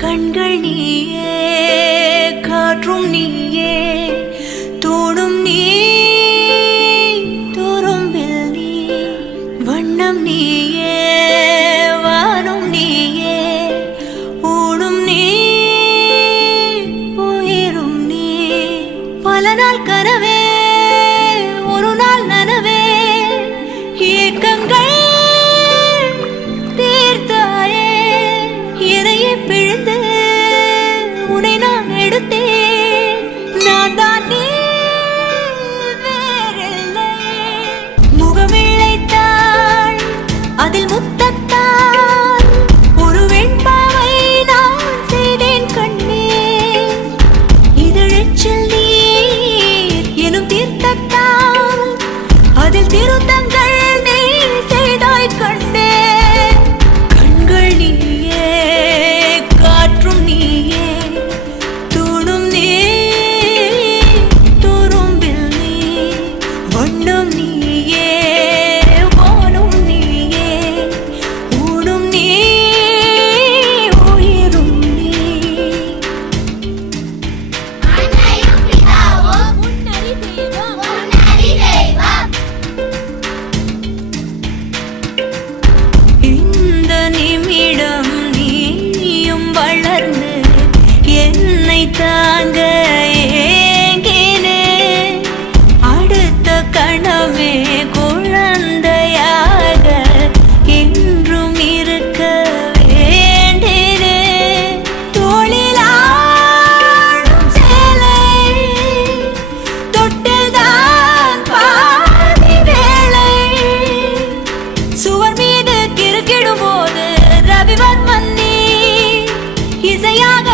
கண்கள் நீயே, காற்றும் நீயே, தோடும் நீ, துரும்பில் நீ, வண்ணம் நீயே, வானும் நீயே, ஊடும் நீ, உயிரும் நீ. பல நாள் கனவே, ஒரு நாள் நனவே, ஏக்கங்கள் தீர்த்தாயே. எதையே பிழந்து உன்னை நான் எடுத்தேன். நான் தான் நீ, வேறில்லை. முகமிழைத்தாள், அதில் முத்தத்தால் ஒரு வெண்பாவை நான் செய்தேன் கண்ணே. இதழச்சில் நீர் எனும் தீர்த்தத்தால் அதில் திருத்தங்கள் நீ செய்தாய் கண்ணே. கண்கள் நீயே, காற்றும் நீயே, தூணும் நீ, துரும்பில் நீ, வண்ணம் நீயே, வானும் நீயே, ஊடும் நீ, உயிரும் நீ. அன்னையும் பிதாவும் முன்னறி தெய்வம் இந்த நிமிடம் நீயும் வளர்ந்து என்னை தாங்க ஏங்கினே. அடுத்த கணமே குழந்தையாக என்றும் இருக்க வேண்டினே. தோளிலாடும் சேலை தொட்டில்தான் பாதி வேளை. சுவர் மீது கிறுக்கிடும் போது ரவிவர்மன் நீ இசையாக